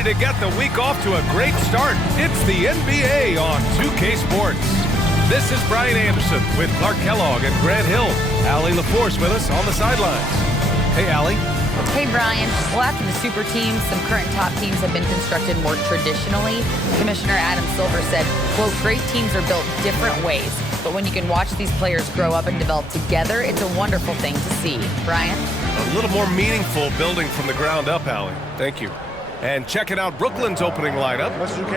ready to get the week off to a great start. It's the NBA on 2K Sports. This is Brian Anderson with Clark Kellogg and Grant Hill. Allie LaForce with us on the sidelines. Hey, Allie. Hey, Brian. Well, after the super teams, some current top teams have been constructed more traditionally. Commissioner Adam Silver said, quote, great teams are built different ways, but when you can watch these players grow up and develop together, it's a wonderful thing to see. Brian? A little more meaningful building from the ground up, Allie. Thank you. And checking out Brooklyn's opening lineup.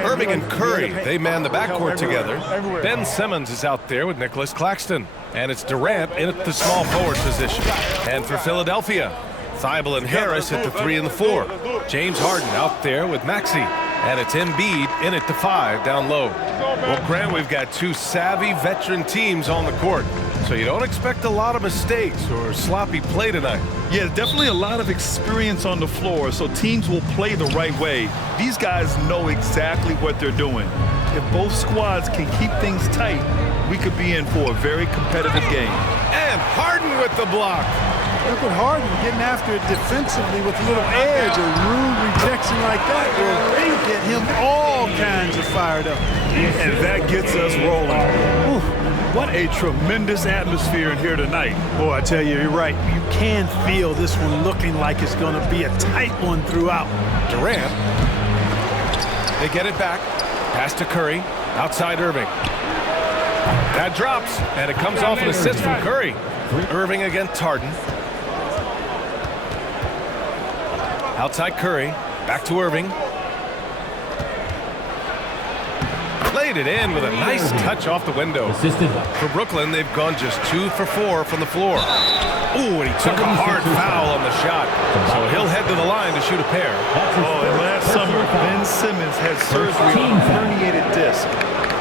Irving and Curry, they man the backcourt together. Ben Simmons is out there with Nicholas Claxton. And it's Durant in at the small forward position. And for Philadelphia, Thibault and Harris at the 3 and the 4. James Harden out there with Maxey. And it's Embiid in at the 5 down low. Well, Grant, we've got two savvy veteran teams on the court. So you don't expect a lot of mistakes or sloppy play tonight. Yeah, definitely a lot of experience on the floor, so teams will play the right way. These guys know exactly what they're doing. If both squads can keep things tight, we could be in for a very competitive game. And Harden with the block. Look at Harden getting after it defensively with a little edge, a rude rejection like that will get him all kinds of fired up. And that gets us rolling. Ooh, what a tremendous atmosphere in here tonight. Boy, I tell you, you're right. You can feel this one looking like it's going to be a tight one throughout. Durant. They get it back. Pass to Curry. Outside Irving. That drops, and it comes off an assist from Curry. Irving against Harden. Outside Curry, back to Irving. Laid it in with a nice touch off the window. For Brooklyn, they've gone just 2 for 4 from the floor. Ooh, and he took a hard foul on the shot. So he'll head to the line to shoot a pair. Oh, and last summer, Ben Simmons had surgery on a herniated disc.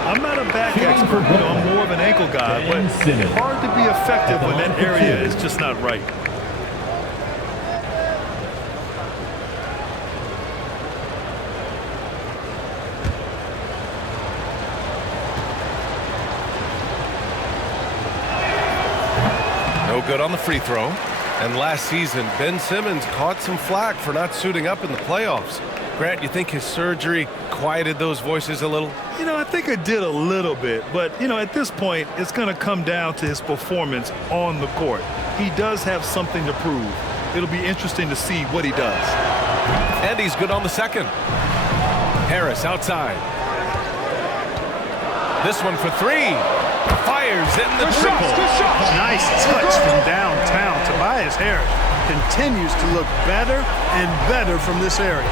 I'm not a back expert, I'm more of an ankle guy, but it's hard to be effective when that area is just not right. No good on the free throw. And last season, Ben Simmons caught some flack for not suiting up in the playoffs. Grant, you think his surgery quieted those voices a little? You know, I think it did a little bit, but, you know, at this point, it's going to come down to his performance on the court. He does have something to prove. It'll be interesting to see what he does. And he's good on the second. Harris outside. This one for 3. Fires in the triple. Nice touch from downtown. Tobias Harris continues to look better and better from this area.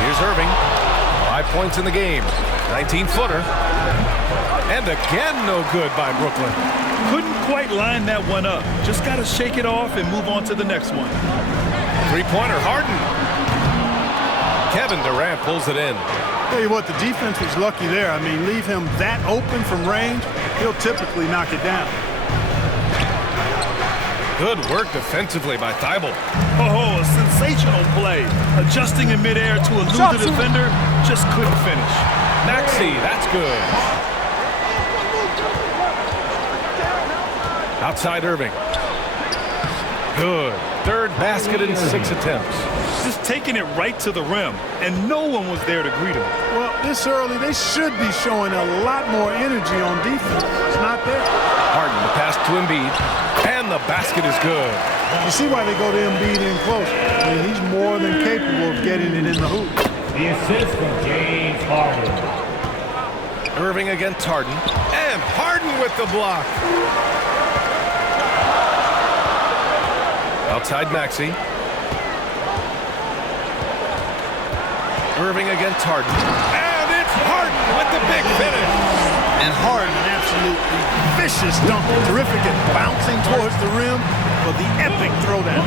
Here's Irving. 5 points in the game. 19-footer. And again, no good by Brooklyn. Couldn't quite line that one up. Just got to shake it off and move on to the next one. 3-pointer, Harden. Kevin Durant pulls it in. Tell you what, the defense was lucky there. I mean, leave him that open from range, he'll typically knock it down. Good work defensively by Thibault. Oh, a sensational play. Adjusting in midair to elude the defender, just couldn't finish. Maxey, that's good. Outside Irving. Good. Third basket in 6 attempts. Just taking it right to the rim, and no one was there to greet him. Well, this early, they should be showing a lot more energy on defense. It's not there. Harden, the pass to Embiid, and the basket is good. You see why they go to Embiid in close. I mean, he's more than capable of getting it in the hoop. The assist from James Harden. Irving against Harden, and Harden with the block. Outside Maxey. Irving against Harden. And it's Harden with the big finish. And Harden, an absolutely vicious dunk. Terrific at bouncing towards the rim for the epic throwdown.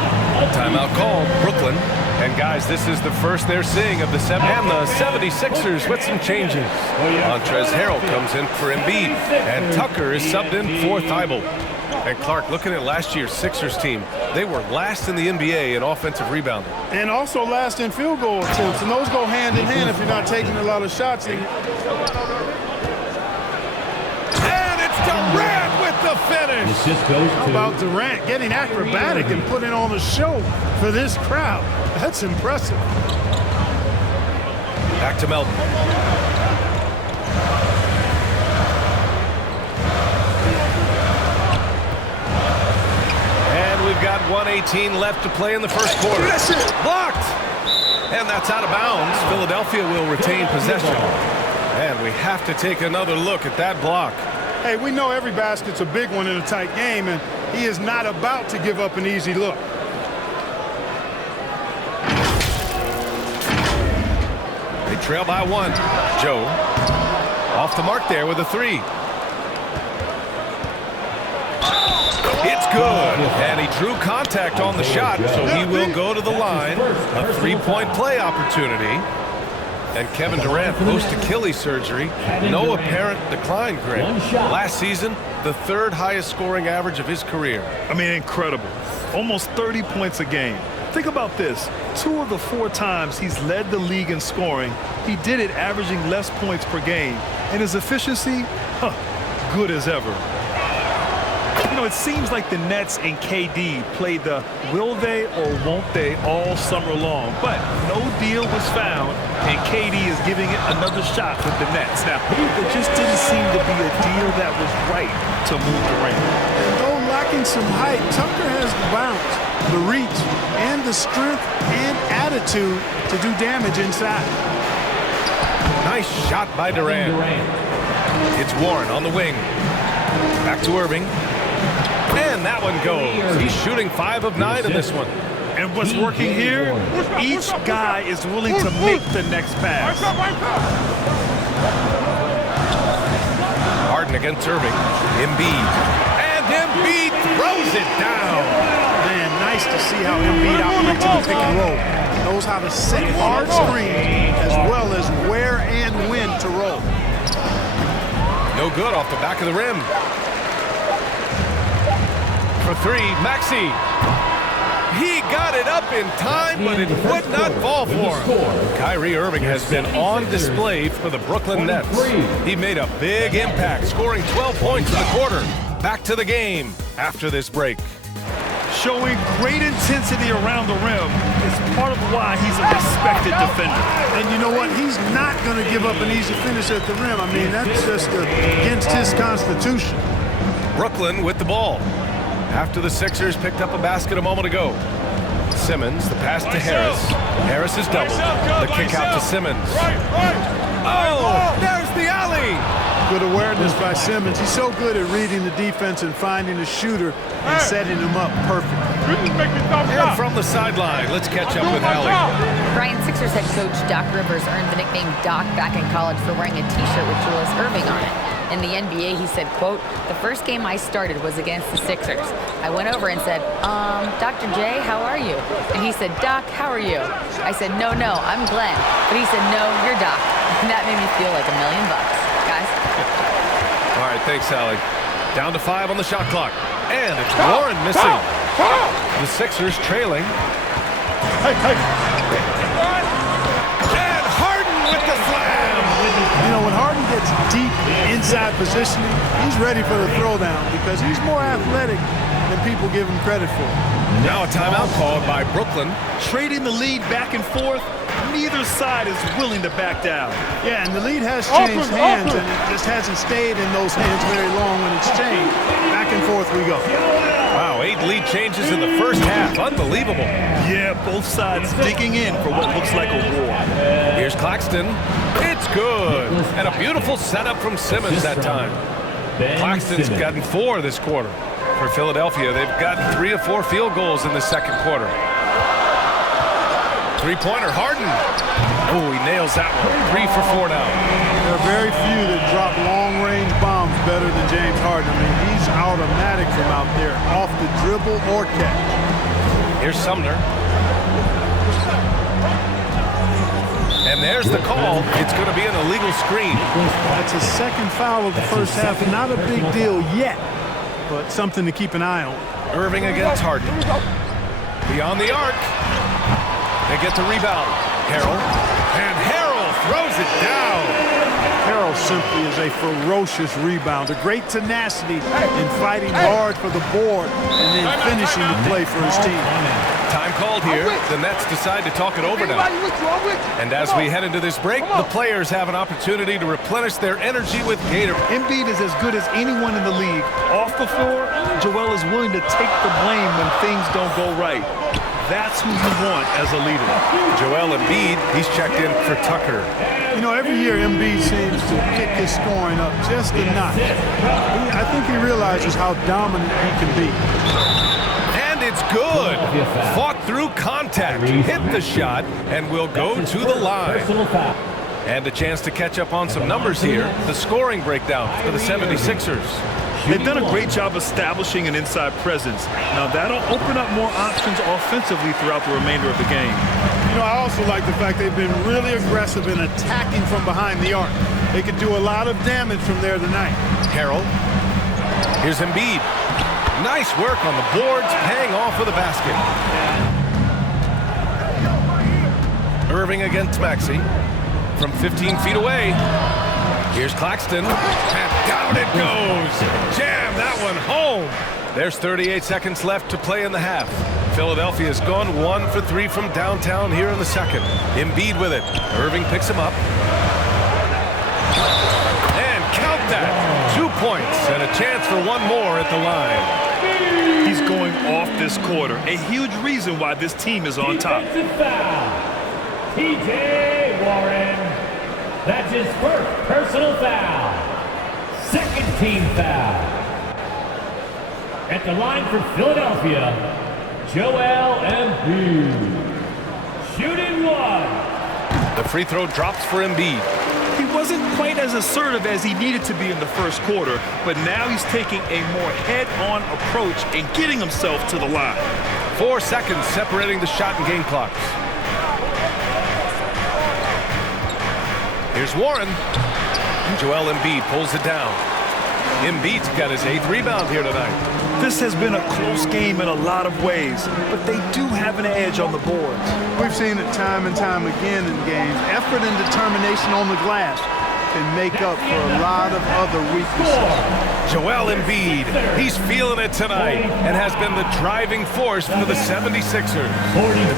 Timeout called, Brooklyn. And guys, this is the first they're seeing of the 76ers with some changes. Montrezl Harrell comes in for Embiid, and Tucker is subbed in for Thibault. And Clark, looking at last year's Sixers team, they were last in the NBA in offensive rebounding. And also last in field goal attempts, and those go hand in hand if you're not taking a lot of shots. And it's Durant with the finish. assist goes How to about Durant getting acrobatic and putting on a show for this crowd? That's impressive. Back to Melton. And we've got 1:18 left to play in the first quarter. That's it. Blocked! And that's out of bounds. Philadelphia will retain possession. And we have to take another look at that block. Hey, we know every basket's a big one in a tight game, and he is not about to give up an easy look. They trail by one. Joe off the mark there with a three. It's good. And he drew contact on the shot, so he will go to the line. A three-point play opportunity. And Kevin Durant post Achilles surgery. No apparent decline, Greg. Last season, the third highest scoring average of his career. I mean, incredible. Almost 30 points a game. Think about this. 2 of the 4 times he's led the league in scoring, he did it averaging less points per game. And his efficiency, good as ever. You know, it seems like the Nets and KD played the will they or won't they all summer long, but no deal was found, and KD is giving it another shot with the Nets. Now, there just didn't seem to be a deal that was right to move Durant. And though lacking some height, Tucker has the bounce, the reach, and the strength and attitude to do damage inside. Nice shot by Durant. It's Warren on the wing. Back to Irving. And that one goes. He's shooting 5 of 9 in this one. And what's working here, each guy is willing to make the next pass. Harden against Irving. Embiid. And Embiid throws it down. Man, nice to see how Embiid operates in the pick and roll. Knows how to set hard screens as well as where and when to roll. No good off the back of the rim. For 3, Maxey. He got it up in time, but it would not fall for him. Kyrie Irving has been on display for the Brooklyn Nets. He made a big impact, scoring 12 points in the quarter. Back to the game after this break. Showing great intensity around the rim is part of why he's a respected defender. And you know what? He's not going to give up an easy finish at the rim. I mean, that's just against his constitution. Brooklyn with the ball. After the Sixers picked up a basket a moment ago. Simmons, the pass to Harris. Harris is doubled. The kick out to Simmons. Oh, there's the alley. Good awareness by Simmons. He's so good at reading the defense and finding a shooter and setting him up perfectly. And from the sideline, let's catch up with Allie. Brian, Sixers head coach Doc Rivers earned the nickname Doc back in college for wearing a T-shirt with Julius Irving on it. In the NBA, he said, quote, "The first game I started was against the Sixers. I went over and said, Dr. J, how are you?" And he said, "Doc, how are you?" I said, no, I'm Glenn." But he said, "No, you're Doc." And that made me feel like $1 million, guys. All right, thanks, Allie. Down to 5 on the shot clock. And it's Warren missing. The Sixers trailing. And Harden with the slam. You know, when Harden gets deep inside positioning, he's ready for the throwdown because he's more athletic than people give him credit for. Now a timeout called by Brooklyn. Trading the lead back and forth, neither side is willing to back down. Yeah, and the lead has changed hands, and it just hasn't stayed in those hands very long when it's changed. Back and forth we go. Wow, 8 lead changes in the first half. Unbelievable. Yeah, both sides digging in for what looks like a war. Here's Claxton. It's good. And a beautiful setup from Simmons that time. Claxton's gotten 4 this quarter. For Philadelphia, they've gotten 3 of 4 field goals in the second quarter. Three-pointer, Harden. Oh, he nails that one. 3 for 4 now. There are very few that drop long-range bombs better than James Harden. I mean, he's automatic from out there, off the dribble or catch. Here's Sumner. And there's the call. It's going to be an illegal screen. That's his second foul of the first half. Not a big deal yet, but something to keep an eye on. Irving against Harden. Beyond the arc. They get the rebound. Harrell. And Harrell throws it down. Harrell Harrell simply is a ferocious rebounder. Great tenacity in fighting hard for the board and then finishing the play for his team. Time called here. The Nets decide to talk it over now. And as we head into this break, the players have an opportunity to replenish their energy with Gator. Embiid is as good as anyone in the league. Off the floor, Joel is willing to take the blame when things don't go right. That's who you want as a leader. Joel Embiid, he's checked in for Tucker. You know, every year Embiid seems to kick his scoring up just a notch. I think he realizes how dominant he can be. And it's good. Fought through contact, hit the shot, and will go to the line. And a chance to catch up on some numbers here. The scoring breakdown for the 76ers. They've done a great job establishing an inside presence. Now, that'll open up more options offensively throughout the remainder of the game. You know, I also like the fact they've been really aggressive in attacking from behind the arc. They could do a lot of damage from there tonight. Harrell. Here's Embiid. Nice work on the boards, paying off with a basket. Irving against Maxey from 15 feet away. Here's Claxton, and down it goes. Jam that one home. There's 38 seconds left to play in the half. Philadelphia's gone 1 for 3 from downtown here in the second. Embiid with it. Irving picks him up. And count that. 2 points and a chance for one more at the line. He's going off this quarter. A huge reason why this team is on top. Foul. T.J. Warren. That's his first personal foul. Second team foul. At the line for Philadelphia, Joel Embiid. Shooting one. The free throw drops for Embiid. He wasn't quite as assertive as he needed to be in the first quarter, but now he's taking a more head-on approach and getting himself to the line. 4 seconds separating the shot and game clocks. Here's Warren. Joel Embiid pulls it down. Embiid's got his 8th rebound here tonight. This has been a close game in a lot of ways, but they do have an edge on the boards. We've seen it time and time again in games. Effort and determination on the glass can make up for a lot of other weaknesses. Joel Embiid, he's feeling it tonight and has been the driving force for the 76ers.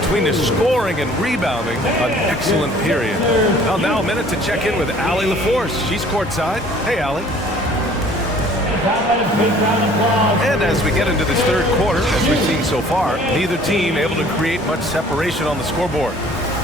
Between the scoring and rebounding, an excellent period. Well, now a minute to check in with Allie LaForce. She's courtside. Hey, Allie. And as we get into this third quarter, as we've seen so far, neither team able to create much separation on the scoreboard.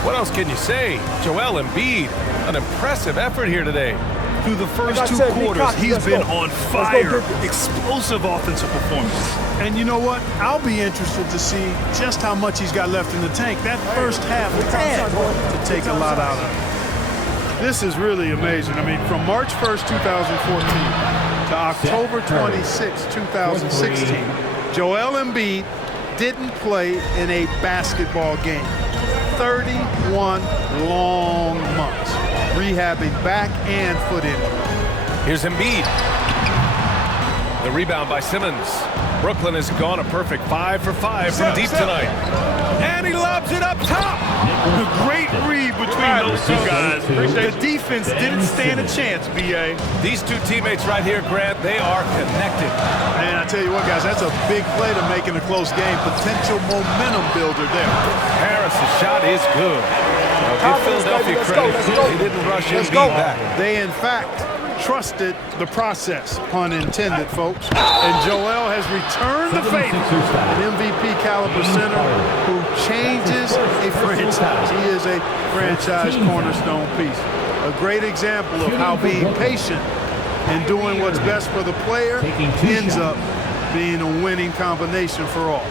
What else can you say? Joel Embiid, an impressive effort here today. Through the first 2 quarters, he's been on fire. Explosive offensive performance. And you know what? I'll be interested to see just how much he's got left in the tank. That first half had to take a lot out of it. This is really amazing. I mean, from March 1st, 2014 to October 26, 2016, Joel Embiid didn't play in a basketball game. 31 long months, rehabbing back and foot injury. Here's Embiid. The rebound by Simmons. Brooklyn has gone a perfect 5 for 5 from deep tonight. And he lobs it up top. A great read between those two guys. The defense didn't stand a chance, B.A. These two teammates right here, Grant, they are connected. Man, I tell you what, guys, that's a big play to make in a close game. Potential momentum builder there. Harris's shot is good. Now, give Philadelphia credit. They didn't rush Embiid back. They, in fact, trusted the process, pun intended, folks. And Joel has returned the favor. An MVP caliber center who changes a franchise. He is a franchise cornerstone piece. A great example of how being patient and doing what's best for the player ends up being a winning combination for all.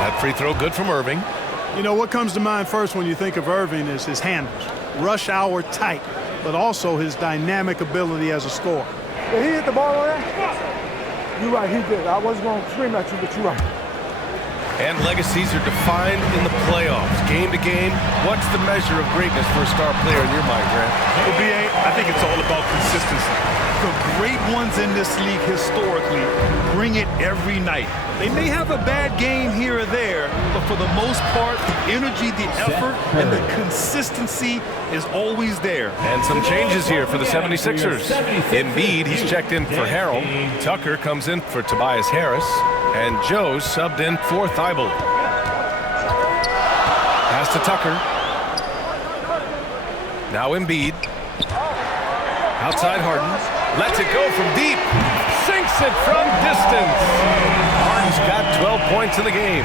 That free throw good from Irving. You know, what comes to mind first when you think of Irving is his handles. Rush hour tight, but also his dynamic ability as a scorer. Did he hit the ball on that? You're right, he did. I wasn't going to scream at you, but you're right. And legacies are defined in the playoffs. Game to game, what's the measure of greatness for a star player in your mind, Grant? Well, B.A., I think it's all about consistency. The great ones in this league historically bring it every night. They may have a bad game here or there, but for the most part, the energy, the effort, and the consistency is always there. And some changes here for the 76ers. Embiid, he's checked in for Harrell. Tucker comes in for Tobias Harris. And Joe subbed in for Thibault. Pass to Tucker. Now Embiid. Outside Harden. Lets it go from deep. Sinks it from distance. Harden's got 12 points in the game.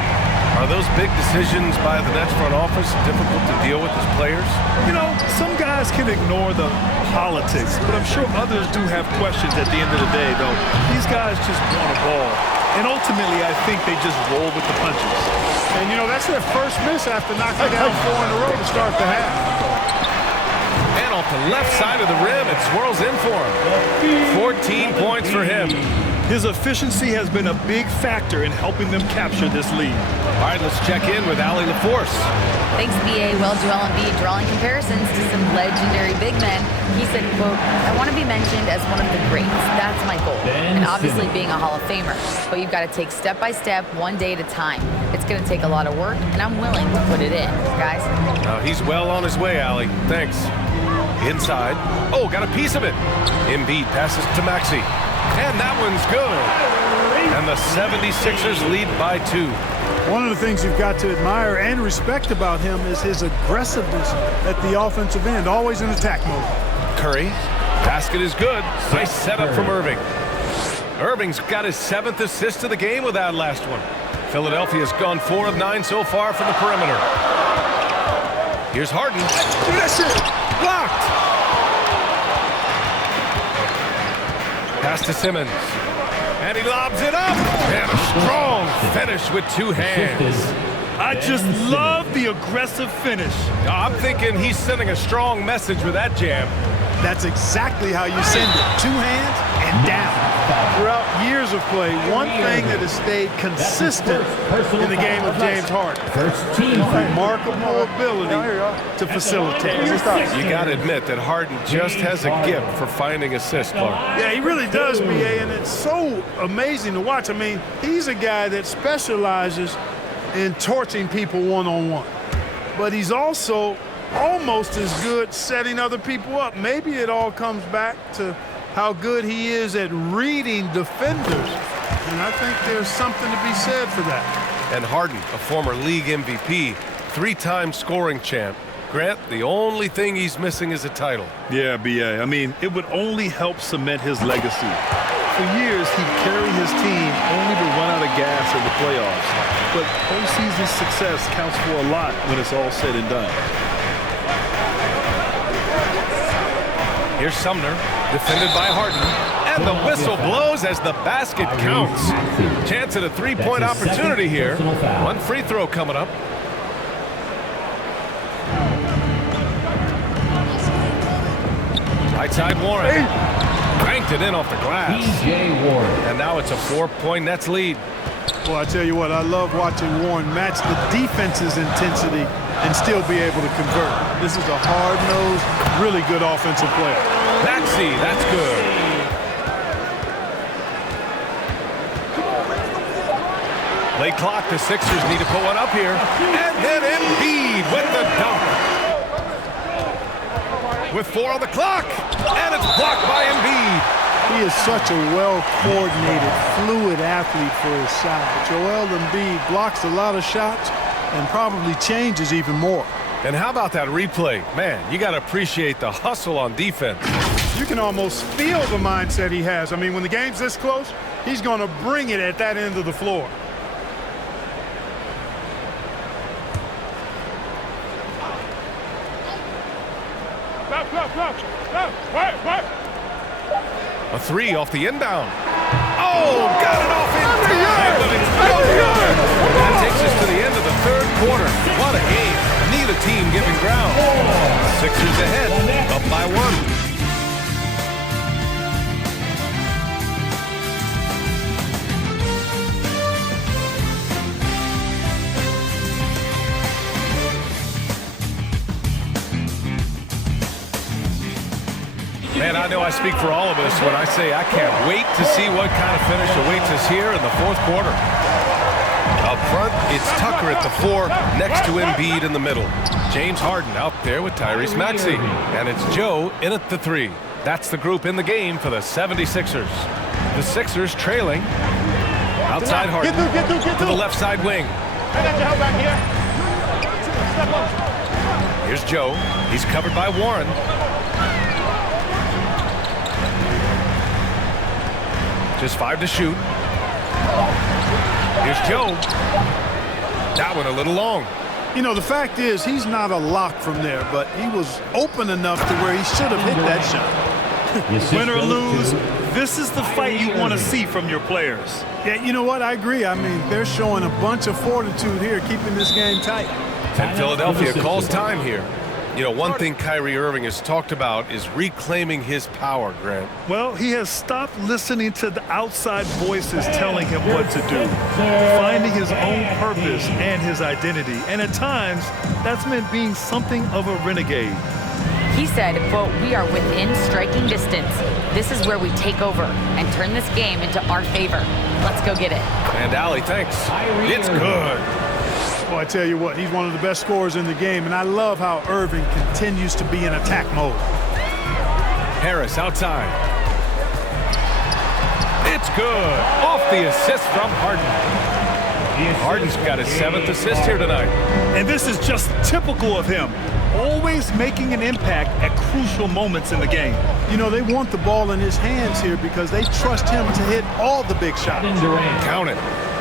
Are those big decisions by the Nets front office difficult to deal with as players? You know, some guys can ignore the politics, but I'm sure others do have questions at the end of the day, though. These guys just want a ball. And ultimately, I think they just roll with the punches. And, you know, that's their first miss after knocking down 4 in a row to start the half. And off the left side of the rim, it swirls in for him. 14 points for him. His efficiency has been a big factor in helping them capture this lead. All right, let's check in with Allie LaForce. Thanks, B.A. Well, Joel Embiid drawing comparisons to some legendary big men. He said, quote, I want to be mentioned as one of the greats. That's my goal. And obviously being a Hall of Famer. But you've got to take step by step, one day at a time. It's going to take a lot of work, and I'm willing to put it in, guys. He's well on his way, Allie. Thanks. Inside. Oh, got a piece of it. Embiid passes to Maxey. And that one's good. And the 76ers lead by 2. One of the things you've got to admire and respect about him is his aggressiveness at the offensive end, always in attack mode. Curry. Basket is good. Nice setup from Irving. Irving's got his 7th assist of the game with that last one. Philadelphia's gone 4 of 9 so far from the perimeter. Here's Harden. That's it. Blocked. Pass to Simmons. And he lobs it up. And a strong finish with 2 hands. I just love the aggressive finish. I'm thinking he's sending a strong message with that jam. That's exactly how you send it. 2 hands and down. Throughout years of play, one thing that has stayed consistent in the game of James Harden. Remarkable ability to facilitate. You got to admit that Harden just has a gift for finding assists, Clark. Yeah, he really does, B.A., and it's so amazing to watch. I mean, he's a guy that specializes in torching people one-on-one. But he's also almost as good setting other people up. Maybe it all comes back to how good he is at reading defenders. And I think there's something to be said for that. And Harden, a former league MVP, 3-time scoring champ. Grant, the only thing he's missing is a title. Yeah, B.A. I mean, it would only help cement his legacy. For years, he'd carry his team only to run out of gas in the playoffs. But postseason success counts for a lot when it's all said and done. Here's Sumner, defended by Harden. And the whistle blows as the basket counts. Chance at a 3-point opportunity here. 1 free throw coming up. Right side Warren. Banked it in off the glass. And now it's a 4-point Nets lead. Well, I tell you what, I love watching Warren match the defense's intensity and still be able to convert. This is a hard-nosed, really good offensive player. Maxey, that's good. Late clock, the Sixers need to put one up here. And then Embiid with the dunk. With 4 on the clock. And it's blocked by Embiid. He is such a well-coordinated, fluid athlete for his size. Joel Embiid blocks a lot of shots and probably changes even more. And how about that replay? Man, you got to appreciate the hustle on defense. You can almost feel the mindset he has. I mean, when the game's this close, he's going to bring it at that end of the floor. A 3 off the inbound. Oh, got it off in time, but it's no good. That takes us to the end of the 3rd quarter. What a game. Neither team giving ground. Sixers ahead, up by 1. And I know I speak for all of us when I say I can't wait to see what kind of finish awaits us here in the fourth quarter. Up front, it's Tucker at the 4, next to Embiid in the middle. James Harden out there with Tyrese Maxey. And it's Joe in at the 3. That's the group in the game for the 76ers. The Sixers trailing. Outside Harden to the left side wing. Here's Joe. He's covered by Warren. Just 5 to shoot. Here's Joe. That one a little long. You know, the fact is he's not a lock from there, but he was open enough to where he should have hit that shot. Win or lose, this is the fight you want to see from your players. Yeah, you know what? I agree. I mean, they're showing a bunch of fortitude here, keeping this game tight. And Philadelphia calls time here. You know, one thing Kyrie Irving has talked about is reclaiming his power, Grant. Well, he has stopped listening to the outside voices telling him what to do, finding his own purpose and his identity. And at times, that's meant being something of a renegade. He said, quote, "We are within striking distance. This is where we take over and turn this game into our favor. Let's go get it." And Allie, thanks. It's good. Well, I tell you what, he's one of the best scorers in the game, and I love how Irving continues to be in attack mode. Harris outside. It's good. Off the assist from Harden. Harden's got his 7th assist here tonight. And this is just typical of him, always making an impact at crucial moments in the game. You know, they want the ball in his hands here because they trust him to hit all the big shots. Count it.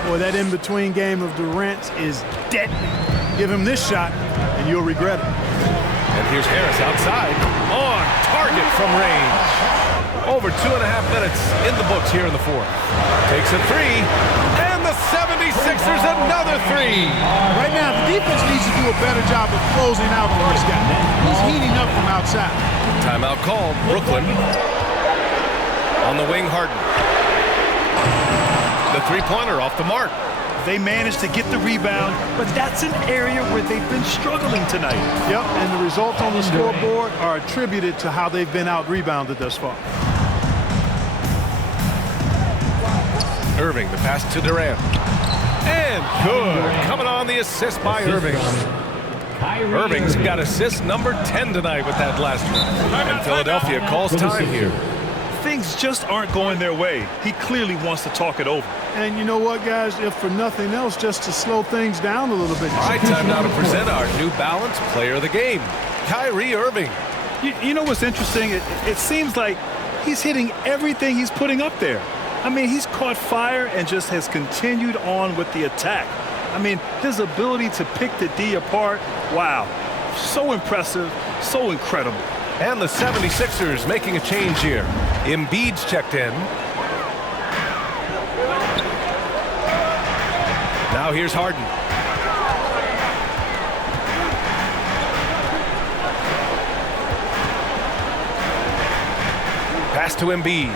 Boy, that in-between game of Durant's is deadly. Give him this shot, and you'll regret it. And here's Harris outside. On target from range. Over 2.5 minutes in the books here in the fourth. Takes a 3. And the 76ers another 3. Right now, the defense needs to do a better job of closing out on this guy. He's heating up from outside. Timeout called. Brooklyn. On the wing, Harden. The three-pointer off the mark. They managed to get the rebound, but that's an area where they've been struggling tonight. Yep, and the results on the scoreboard are attributed to how they've been out-rebounded thus far. Irving, the pass to Durant. And good. Coming on the assist by Irving. Irving's got assist number 10 tonight with that last one. And Philadelphia calls time here. Things just aren't going their way. He clearly wants to talk it over. And you know what, guys? If for nothing else, just to slow things down a little bit. All right, time now to present our New Balance Player of the Game, Kyrie Irving. You know what's interesting? It seems like he's hitting everything he's putting up there. I mean, he's caught fire and just has continued on with the attack. I mean, his ability to pick the D apart, wow. So impressive, so incredible. And the 76ers making a change here. Embiid's checked in. Now here's Harden. Pass to Embiid.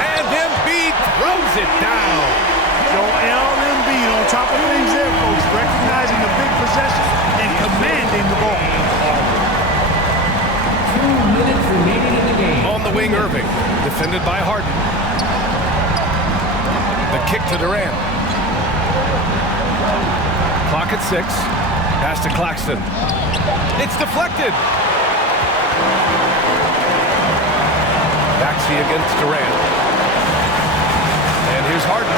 And Embiid throws it down. Joel Embiid on top of things there, folks. Recognizing the big possession and commanding the ball. 2 minutes remaining in the game. On the wing, Irving. Defended by Harden. The kick to Durant. Clock at 6. Pass to Claxton. It's deflected. Maxey against Durant. And here's Harden.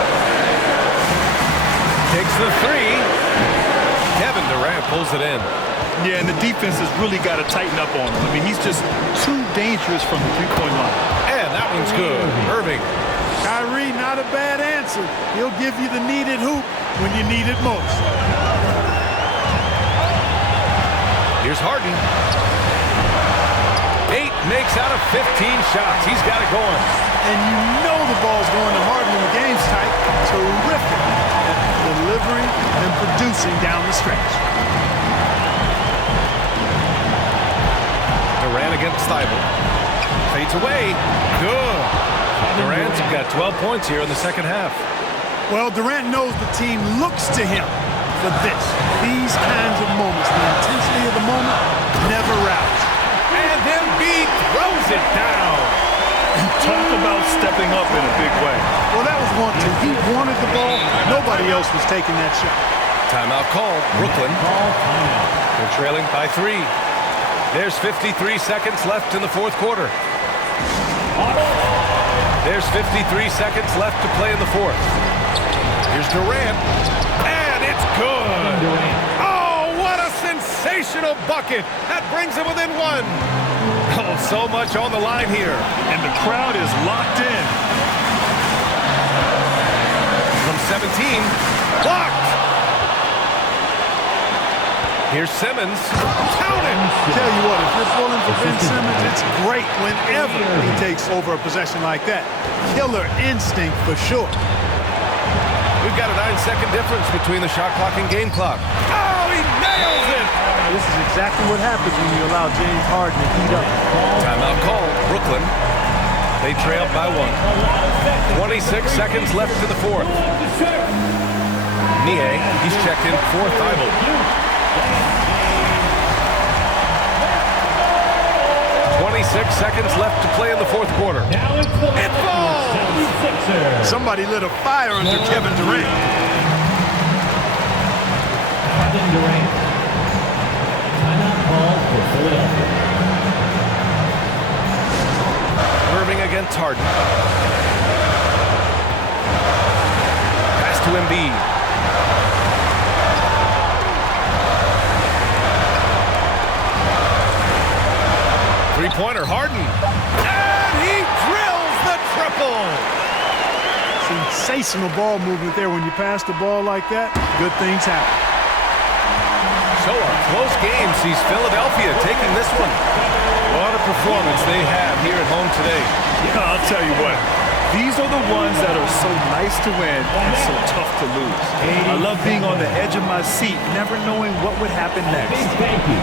Takes the 3. Kevin Durant pulls it in. Yeah, and the defense has really got to tighten up on him. I mean, he's just too dangerous from the three-point line. And that one's good. Irving. Kyrie, not a bad answer. He'll give you the needed hoop when you need it most. Here's Harden. 8 makes out of 15 shots. He's got it going. And you know the ball's going to Harden when the game's tight. Terrific at delivering and producing down the stretch. Durant against Thibault. Fades away. Good. Durant's got 12 points here in the second half. Well, Durant knows the team looks to him for this. These kinds of moments, the intensity of the moment, never routes. And then Embiid throws it down. Talk about stepping up in a big way. Well, that was one too. He wanted the ball. Nobody else was taking that shot. Timeout called. Brooklyn. They're trailing by 3. There's 53 seconds left in the fourth quarter. There's 53 seconds left to play in the fourth. Here's Durant. And it's good. Oh, what a sensational bucket. That brings him within 1. Oh, so much on the line here. And the crowd is locked in. From 17. Blocked. Here's Simmons. Count it. Tell you what, if you're pulling for Ben Simmons, it's great whenever he takes over a possession like that. Killer instinct for sure. We've got a 9-second difference between the shot clock and game clock. Oh, he nails it. This is exactly what happens when you allow James Harden to heat up. Timeout called. Brooklyn. They trailed by 1. 26 seconds left to the fourth. Nie, he's checked in for Thibault. 26 seconds left to play in the fourth quarter. It falls! Somebody lit a fire under Kevin Durant. Kevin Durant. Timeout call for Philadelphia. Irving against Harden. Pass to Embiid. Three-pointer, Harden. And he drills the triple. Sensational ball movement there. When you pass the ball like that, good things happen. So a close game sees Philadelphia taking this one. What a performance they have here at home today. Yeah, I'll tell you what. These are the ones that are so nice to win and so tough to lose. I love being on the edge of my seat, never knowing what would happen next. Thank you.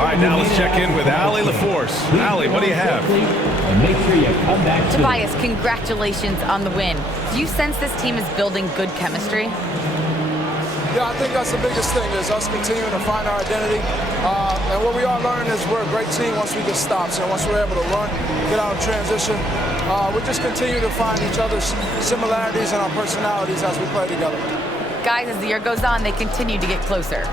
All right, now let's check in with Allie LaForce. Allie, what do you have? And make sure you come back soon. Tobias, congratulations on the win. Do you sense this team is building good chemistry? Yeah, I think that's the biggest thing is us continuing to find our identity. And what we are learning is we're a great team once we get stops. And once we're able to run, get out of transition, we just continue to find each other's similarities and our personalities as we play together. Guys, as the year goes on, they continue to get closer.